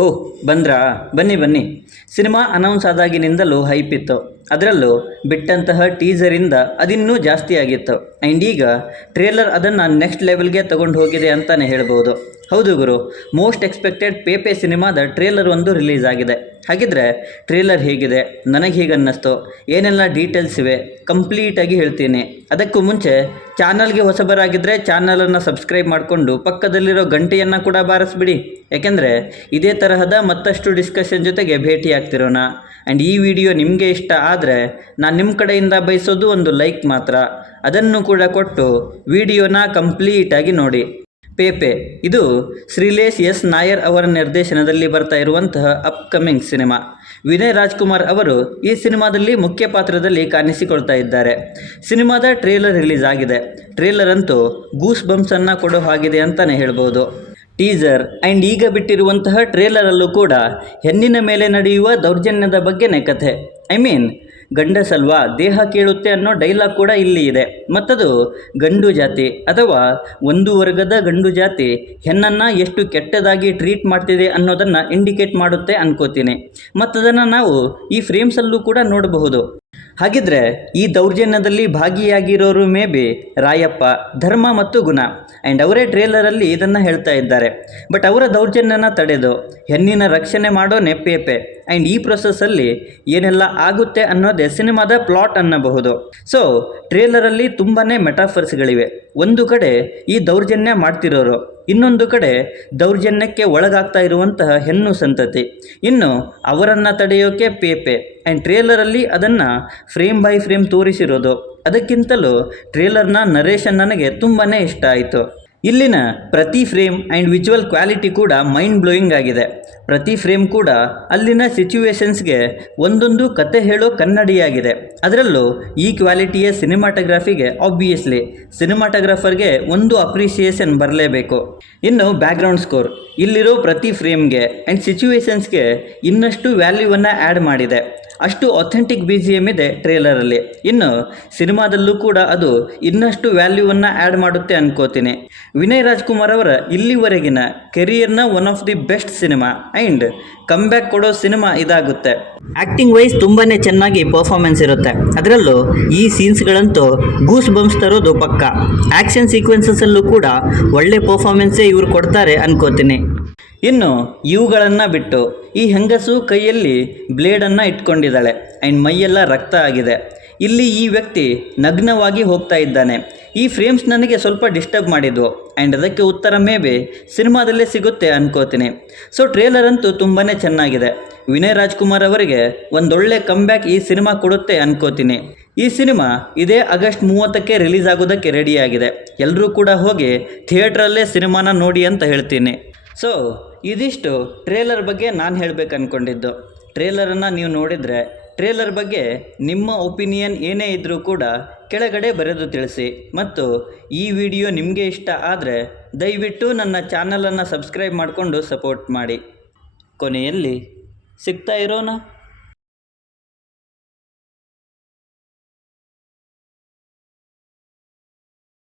ಓಹ್ ಬಂದ್ರಾ? ಬನ್ನಿ ಬನ್ನಿ. Cinema announce ಆದಾಗಿನಿಂದಲೂ hype ಇತ್ತು. ಅದರಲ್ಲೂ ಬಿಟ್ಟಂತಹ ಟೀಸರಿಂದ ಅದಿನ್ನೂ ಜಾಸ್ತಿ ಆಗಿತ್ತು. ಆ್ಯಂಡ್ ಈಗ ಟ್ರೇಲರ್ ಅದನ್ನು ನೆಕ್ಸ್ಟ್ ಲೆವೆಲ್ಗೆ ತಗೊಂಡು ಹೋಗಿದೆ ಅಂತಲೇ ಹೇಳ್ಬೋದು. ಹೌದು ಗುರು, ಮೋಸ್ಟ್ ಎಕ್ಸ್ಪೆಕ್ಟೆಡ್ ಪೇಪೆ ಸಿನಿಮಾದ ಟ್ರೇಲರ್ ಒಂದು ರಿಲೀಸ್ ಆಗಿದೆ. ಹಾಗಿದ್ರೆ ಟ್ರೇಲರ್ ಹೇಗಿದೆ, ನನಗೆ ಹೇಗೆ ಅನ್ನಿಸ್ತು, ಏನೆಲ್ಲ ಡೀಟೇಲ್ಸ್ ಇವೆ ಕಂಪ್ಲೀಟಾಗಿ ಹೇಳ್ತೀನಿ. ಅದಕ್ಕೂ ಮುಂಚೆ ಚಾನಲ್ಗೆ ಹೊಸಬರಾಗಿದ್ದರೆ ಚಾನಲನ್ನು ಸಬ್ಸ್ಕ್ರೈಬ್ ಮಾಡಿಕೊಂಡು ಪಕ್ಕದಲ್ಲಿರೋ ಗಂಟೆಯನ್ನು ಕೂಡ ಬಾರಿಸ್ಬಿಡಿ. ಯಾಕೆಂದರೆ ಇದೇ ತರಹದ ಮತ್ತಷ್ಟು ಡಿಸ್ಕಷನ್ ಜೊತೆಗೆ ಭೇಟಿ ಆಗ್ತಿರೋಣ. ಆ್ಯಂಡ್ ಈ ವಿಡಿಯೋ ನಿಮಗೆ ಇಷ್ಟ ಆದರೆ ನಾನು ನಿಮ್ಮ ಕಡೆಯಿಂದ ಬಯಸೋದು ಒಂದು ಲೈಕ್ ಮಾತ್ರ. ಅದನ್ನು ಕೂಡ ಕೊಟ್ಟು ವಿಡಿಯೋನ ಕಂಪ್ಲೀಟಾಗಿ ನೋಡಿ. ಪೇಪೆ ಇದು ಶ್ರೀಲೇಶ್ ಎಸ್ ನಾಯರ್ ಅವರ ನಿರ್ದೇಶನದಲ್ಲಿ ಬರ್ತಾ ಇರುವಂತಹ ಅಪ್ಕಮಿಂಗ್ ಸಿನಿಮಾ. ವಿನಯ್ ರಾಜ್ಕುಮಾರ್ ಅವರು ಈ ಸಿನಿಮಾದಲ್ಲಿ ಮುಖ್ಯ ಪಾತ್ರದಲ್ಲಿ ಕಾಣಿಸಿಕೊಳ್ತಾ ಇದ್ದಾರೆ. ಸಿನಿಮಾದ ಟ್ರೇಲರ್ ರಿಲೀಸ್ ಆಗಿದೆ. ಟ್ರೇಲರ್ ಅಂತೂ ಗೂಸ್ ಬಂಪ್ಸನ್ನು ಕೊಡೋ ಹಾಗಿದೆ ಅಂತಲೇ ಹೇಳ್ಬೋದು. ಟೀಸರ್ ಆ್ಯಂಡ್ ಈಗ ಬಿಟ್ಟಿರುವಂತಹ ಟ್ರೇಲರಲ್ಲೂ ಕೂಡ ಹೆಣ್ಣಿನ ಮೇಲೆ ನಡೆಯುವ ದೌರ್ಜನ್ಯದ ಬಗ್ಗೆನೇ ಕಥೆ. ಗಂಡಸಲ್ವಾ ದೇಹ ಕೇಳುತ್ತೆ ಅನ್ನೋ ಡೈಲಾಗ್ ಕೂಡ ಇಲ್ಲಿ ಇದೆ. ಮತ್ತದು ಗಂಡು ಜಾತಿ ಅಥವಾ ಒಂದು ವರ್ಗದ ಗಂಡು ಜಾತಿ ಹೆಣ್ಣನ್ನು ಎಷ್ಟು ಕೆಟ್ಟದಾಗಿ ಟ್ರೀಟ್ ಮಾಡ್ತಿದೆ ಅನ್ನೋದನ್ನು ಇಂಡಿಕೇಟ್ ಮಾಡುತ್ತೆ ಅನ್ಕೋತೀನಿ. ಮತ್ತದನ್ನು ನಾವು ಈ ಫ್ರೇಮ್ಸಲ್ಲೂ ಕೂಡ ನೋಡಬಹುದು. ಹಾಗಿದ್ರೆ ಈ ದೌರ್ಜನ್ಯದಲ್ಲಿ ಭಾಗಿಯಾಗಿರೋರು ಮೇ ಬಿ ರಾಯಪ್ಪ, ಧರ್ಮ ಮತ್ತು ಗುಣ. ಆ್ಯಂಡ್ ಅವರೇ ಟ್ರೇಲರಲ್ಲಿ ಇದನ್ನು ಹೇಳ್ತಾ ಇದ್ದಾರೆ. ಬಟ್ ಅವರ ದೌರ್ಜನ್ಯನ ತಡೆದು ಹೆಣ್ಣಿನ ರಕ್ಷಣೆ ಮಾಡೋನೇ ಪೇಪೆ. ಆ್ಯಂಡ್ ಈ ಪ್ರೊಸೆಸ್ಸಲ್ಲಿ ಏನೆಲ್ಲ ಆಗುತ್ತೆ ಅನ್ನೋದೇ ಸಿನಿಮಾದ ಪ್ಲಾಟ್ ಅನ್ನಬಹುದು. ಸೊ ಟ್ರೇಲರಲ್ಲಿ ತುಂಬಾ ಮೆಟಾಫರ್ಸ್ಗಳಿವೆ. ಒಂದು ಕಡೆ ಈ ದೌರ್ಜನ್ಯ ಮಾಡ್ತಿರೋರು, ಇನ್ನೊಂದು ಕಡೆ ದೌರ್ಜನ್ಯಕ್ಕೆ ಒಳಗಾಗ್ತಾ ಇರುವಂತಹ ಹೆಣ್ಣು ಸಂತತಿ, ಇನ್ನು ಅವರನ್ನು ತಡೆಯೋಕೆ ಪೇಪೆ. ಆ್ಯಂಡ್ ಟ್ರೇಲರಲ್ಲಿ ಅದನ್ನು ಫ್ರೇಮ್ ಬೈ ಫ್ರೇಮ್ ತೋರಿಸಿರೋದು. ಅದಕ್ಕಿಂತಲೂ ಟ್ರೇಲರ್ನ ನರೇಷನ್ ನನಗೆ ತುಂಬಾ ಇಷ್ಟ ಆಯಿತು. ಇಲ್ಲಿನ ಪ್ರತಿ ಫ್ರೇಮ್ ಆ್ಯಂಡ್ ವಿಜುವಲ್ ಕ್ವಾಲಿಟಿ ಕೂಡ ಮೈಂಡ್ ಬ್ಲೋಯಿಂಗ್ ಆಗಿದೆ. ಪ್ರತಿ ಫ್ರೇಮ್ ಕೂಡ ಅಲ್ಲಿನ ಸಿಚುವೇಶನ್ಸ್ಗೆ ಒಂದೊಂದು ಕತೆ ಹೇಳೋ ಕನ್ನಡಿಯಾಗಿದೆ. ಅದರಲ್ಲೂ ಈ ಕ್ವಾಲಿಟಿಯ ಸಿನಿಮಾಟೋಗ್ರಫಿಗೆ ಆಬ್ವಿಯಸ್ಲಿ ಸಿನಿಮಾಟೋಗ್ರಾಫರ್ಗೆ ಒಂದು ಅಪ್ರಿಷಿಯೇಷನ್ ಬರಲೇಬೇಕು. ಇನ್ನು ಬ್ಯಾಕ್ಗ್ರೌಂಡ್ ಸ್ಕೋರ್ ಇಲ್ಲಿರೋ ಪ್ರತಿ ಫ್ರೇಮ್ಗೆ ಆ್ಯಂಡ್ ಸಿಚುವೇಶನ್ಸ್ಗೆ ಇನ್ನಷ್ಟು ವ್ಯಾಲ್ಯೂವನ್ನು ಆ್ಯಡ್ ಮಾಡಿದೆ. ಅಷ್ಟು ಅಥೆಂಟಿಕ್ BGM ಇದೆ ಟ್ರೇಲರಲ್ಲಿ. ಇನ್ನು ಸಿನಿಮಾದಲ್ಲೂ ಕೂಡ ಅದು ಇನ್ನಷ್ಟು ವ್ಯಾಲ್ಯೂವನ್ನು ಆ್ಯಡ್ ಮಾಡುತ್ತೆ ಅನ್ಕೋತೀನಿ. ವಿನಯ್ ರಾಜ್ಕುಮಾರ್ ಅವರ ಇಲ್ಲಿವರೆಗಿನ ಕೆರಿಯರ್ನ one of the best cinema and comeback ಕೊಡೋ ಸಿನಿಮಾ ಇದಾಗುತ್ತೆ. ಆ್ಯಕ್ಟಿಂಗ್ ವೈಸ್ ತುಂಬಾ ಚೆನ್ನಾಗಿ ಪರ್ಫಾರ್ಮೆನ್ಸ್ ಇರುತ್ತೆ. ಅದರಲ್ಲೂ ಈ ಸೀನ್ಸ್ಗಳಂತೂ ಗೂಸ್ ಬಂಪ್ಸ್ ತರೋದು ಪಕ್ಕ. ಆ್ಯಕ್ಷನ್ ಸೀಕ್ವೆನ್ಸಸ್ಸಲ್ಲೂ ಕೂಡ ಒಳ್ಳೆ ಪರ್ಫಾರ್ಮೆನ್ಸೇ ಇವರು ಕೊಡ್ತಾರೆ ಅನ್ಕೋತೀನಿ. ಇನ್ನು ಇವುಗಳನ್ನು ಬಿಟ್ಟು ಈ ಹೆಂಗಸು ಕೈಯಲ್ಲಿ ಬ್ಲೇಡನ್ನು ಇಟ್ಕೊಂಡಿದ್ದಾಳೆ ಆ್ಯಂಡ್ ಮೈಯೆಲ್ಲ ರಕ್ತ ಆಗಿದೆ. ಇಲ್ಲಿ ಈ ವ್ಯಕ್ತಿ ನಗ್ನವಾಗಿ ಹೋಗ್ತಾ ಇದ್ದಾನೆ. ಈ ಫ್ರೇಮ್ಸ್ ನನಗೆ ಸ್ವಲ್ಪ ಡಿಸ್ಟರ್ಬ್ ಮಾಡಿದ್ವು ಆ್ಯಂಡ್ ಅದಕ್ಕೆ ಉತ್ತರ ಮೇ ಬಿ ಸಿನಿಮಾದಲ್ಲೇ ಸಿಗುತ್ತೆ ಅನ್ಕೋತೀನಿ. ಸೊ ಟ್ರೇಲರ್ ಅಂತೂ ತುಂಬಾ ಚೆನ್ನಾಗಿದೆ. ವಿನಯ್ ರಾಜ್ಕುಮಾರ್ ಅವರಿಗೆ ಒಂದೊಳ್ಳೆ ಕಮ್ಬ್ಯಾಕ್ ಈ ಸಿನಿಮಾ ಕೊಡುತ್ತೆ ಅನ್ಕೋತೀನಿ. ಈ ಸಿನಿಮಾ ಇದೇ ಆಗಸ್ಟ್ 30ಕ್ಕೆ ರಿಲೀಸ್ ಆಗೋದಕ್ಕೆ ರೆಡಿಯಾಗಿದೆ. ಎಲ್ಲರೂ ಕೂಡ ಹೋಗಿ ಥಿಯೇಟ್ರಲ್ಲೇ ಸಿನಿಮಾನ ನೋಡಿ ಅಂತ ಹೇಳ್ತೀನಿ. ಸೊ ಇದಿಷ್ಟು ಟ್ರೇಲರ್ ಬಗ್ಗೆ ನಾನು ಹೇಳಬೇಕು ಅಂದ್ಕೊಂಡಿದ್ದು. ಟ್ರೇಲರನ್ನು ನೀವು ನೋಡಿದರೆ ಟ್ರೇಲರ್ ಬಗ್ಗೆ ನಿಮ್ಮ ಒಪಿನಿಯನ್ ಏನೇ ಇದ್ದರೂ ಕೂಡ ಕೆಳಗಡೆ ಬರೆದು ತಿಳಿಸಿ. ಮತ್ತು ಈ ವಿಡಿಯೋ ನಿಮಗೆ ಇಷ್ಟ ಆದರೆ ದಯವಿಟ್ಟು ನನ್ನ ಚಾನಲನ್ನು ಸಬ್ಸ್ಕ್ರೈಬ್ ಮಾಡಿಕೊಂಡು ಸಪೋರ್ಟ್ ಮಾಡಿ. ಕೊನೆಯಲ್ಲಿ ಸಿಗ್ತಾ ಇರೋಣ.